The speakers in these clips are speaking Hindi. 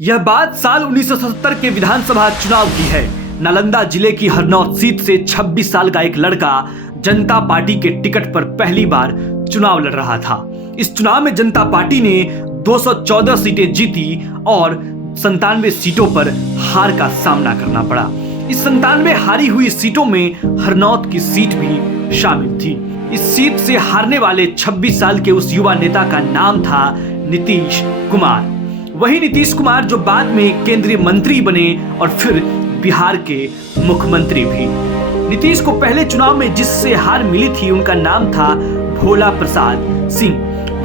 यह बात साल 1977 के विधानसभा चुनाव की है। नालंदा जिले की हरनौत सीट से 26 साल का एक लड़का जनता पार्टी के टिकट पर पहली बार चुनाव लड़ रहा था। इस चुनाव में जनता पार्टी ने 214 सीटें जीती और 97 सीटों पर हार का सामना करना पड़ा। इस 97 हारी हुई सीटों में हरनौत की सीट भी शामिल थी। इस सीट से हारने वाले 26 साल के उस युवा नेता का नाम था नीतीश कुमार। वही नीतीश कुमार जो बाद में केंद्रीय मंत्री बने और फिर बिहार के मुख्यमंत्री भी। नीतीश को पहले चुनाव में जिससे हार मिली थी उनका नाम था भोला प्रसाद सिंह।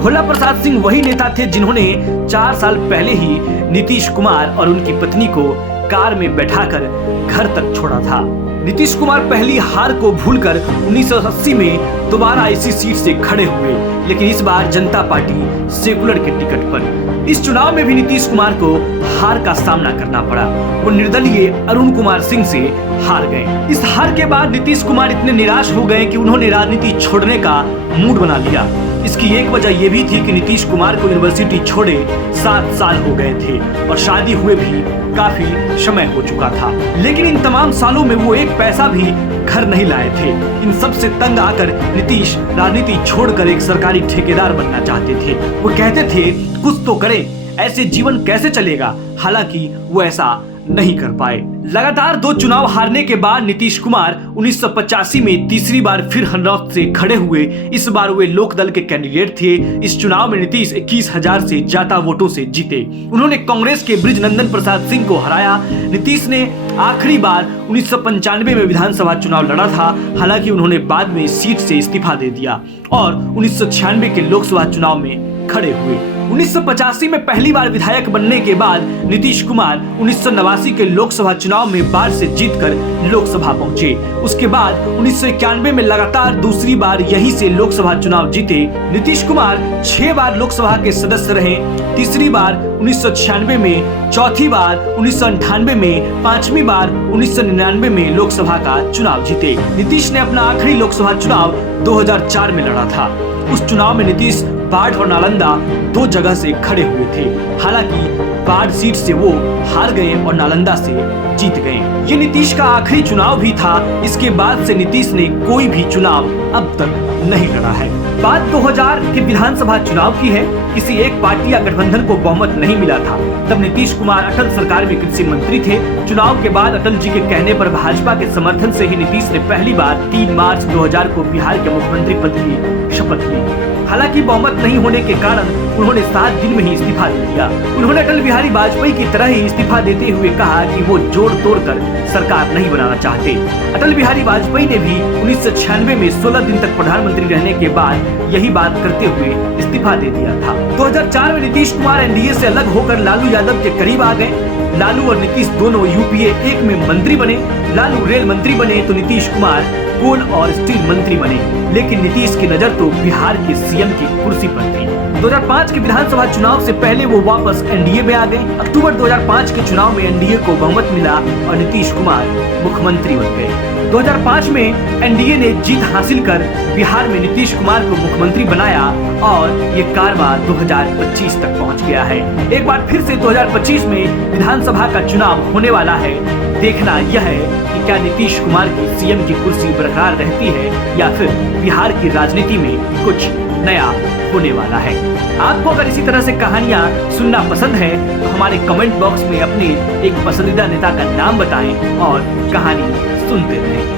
भोला प्रसाद सिंह वही नेता थे जिन्होंने 4 साल पहले ही नीतीश कुमार और उनकी पत्नी को कार में बैठाकर घर तक छोड़ा था। नीतीश कुमार पहली हार को भूलकर 1980 में दोबारा इसी सीट से खड़े हुए, लेकिन इस बार जनता पार्टी सेकुलर के टिकट पर। इस चुनाव में भी नीतीश कुमार को हार का सामना करना पड़ा। वो निर्दलीय अरुण कुमार सिंह से हार गए। इस हार के बाद नीतीश कुमार इतने निराश हो गए कि उन्होंने राजनीति छोड़ने का मूड बना लिया। इसकी एक वजह यह भी थी कि नीतीश कुमार को यूनिवर्सिटी छोड़े 7 साल हो गए थे और शादी हुए भी काफी समय हो चुका था। लेकिन इन तमाम सालों में वो एक पैसा भी घर नहीं लाए थे। इन सब से तंग आकर नीतीश राजनीति छोड़कर एक सरकारी ठेकेदार बनना चाहते थे। वो कहते थे कुछ तो करें, ऐसे जीवन कैसे चलेगा। हालांकि वो ऐसा नहीं कर पाए। लगातार 2 चुनाव हारने के बाद नीतीश कुमार 1985 में तीसरी बार फिर हरनौत से खड़े हुए। इस बार वे लोकदल के कैंडिडेट थे। इस चुनाव में नीतीश 21,000 से ज्यादा वोटों से जीते। उन्होंने कांग्रेस के बृजनंदन प्रसाद सिंह को हराया। नीतीश ने आखिरी बार 1995 में विधानसभा चुनाव लड़ा था। हालांकि उन्होंने बाद में इस सीट से इस्तीफा दे दिया और 1996 के लोकसभा चुनाव में खड़े हुए। 1985 में पहली बार विधायक बनने के बाद नीतीश कुमार 1989 के लोकसभा चुनाव में बाढ़ से जीतकर लोकसभा पहुंचे। उसके बाद 1991 में लगातार दूसरी बार यहीं से लोकसभा चुनाव जीते। नीतीश कुमार 6 बार लोकसभा के सदस्य रहे। तीसरी बार 1996 में, चौथी बार 1998 में, 5वीं बार 1999 में लोकसभा का चुनाव जीते। नीतीश ने अपना आखिरी लोकसभा चुनाव 2004 में लड़ा था। उस चुनाव में नीतीश बाढ़ और नालंदा 2 जगह से खड़े हुए थे। हालांकि बाढ़ सीट से वो हार गए और नालंदा से जीत गए। ये नीतीश का आखिरी चुनाव भी था। इसके बाद से नीतीश ने कोई भी चुनाव अब तक नहीं लड़ा है। बात 2000 के विधानसभा चुनाव की है। किसी एक पार्टी या गठबंधन को बहुमत नहीं मिला था। तब नीतीश कुमार अटल सरकार में कृषि मंत्री थे। चुनाव के बाद अटल जी के कहने पर भाजपा के समर्थन से ही नीतीश ने पहली बार 3 मार्च 2000 को बिहार के मुख्यमंत्री पद की शपथ ली। हालांकि बहुमत नहीं होने के कारण उन्होंने 7 दिन में ही इस्तीफा दे दिया। उन्होंने अटल बिहारी वाजपेयी की तरह ही इस्तीफा देते हुए कहा कि वो जोड़ तोड़ कर सरकार नहीं बनाना चाहते। अटल बिहारी वाजपेयी ने भी 1996 में 16 दिन तक प्रधानमंत्री रहने के बाद यही बात करते हुए इस्तीफा दे दिया था। 2004 में नीतीश कुमार एनडीए से अलग होकर लालू यादव के करीब आ गए। लालू और नीतीश दोनों यूपीए 1 में मंत्री बने। लालू रेल मंत्री बने तो नीतीश कुमार कोल और स्टील मंत्री बने। लेकिन नीतीश की नजर तो बिहार के सीएम की कुर्सी पर थी। 2005 के विधानसभा चुनाव से पहले वो वापस एनडीए में आ गए। अक्टूबर 2005 के चुनाव में एनडीए को बहुमत मिला और नीतीश कुमार मुख्यमंत्री बन गए। 2005 में एनडीए ने जीत हासिल कर बिहार में नीतीश कुमार को मुख्यमंत्री बनाया और ये कारवां 2025 तक पहुंच गया है। एक बार फिर से 2025 में विधानसभा का चुनाव होने वाला है। देखना यह है कि क्या नीतीश कुमार की सीएम की कुर्सी बरकरार रहती है या फिर बिहार की राजनीति में कुछ नया होने वाला है। आपको अगर इसी तरह से कहानियां सुनना पसंद है तो हमारे कमेंट बॉक्स में अपने एक पसंदीदा नेता का नाम बताएं और कहानी सुनते रहें।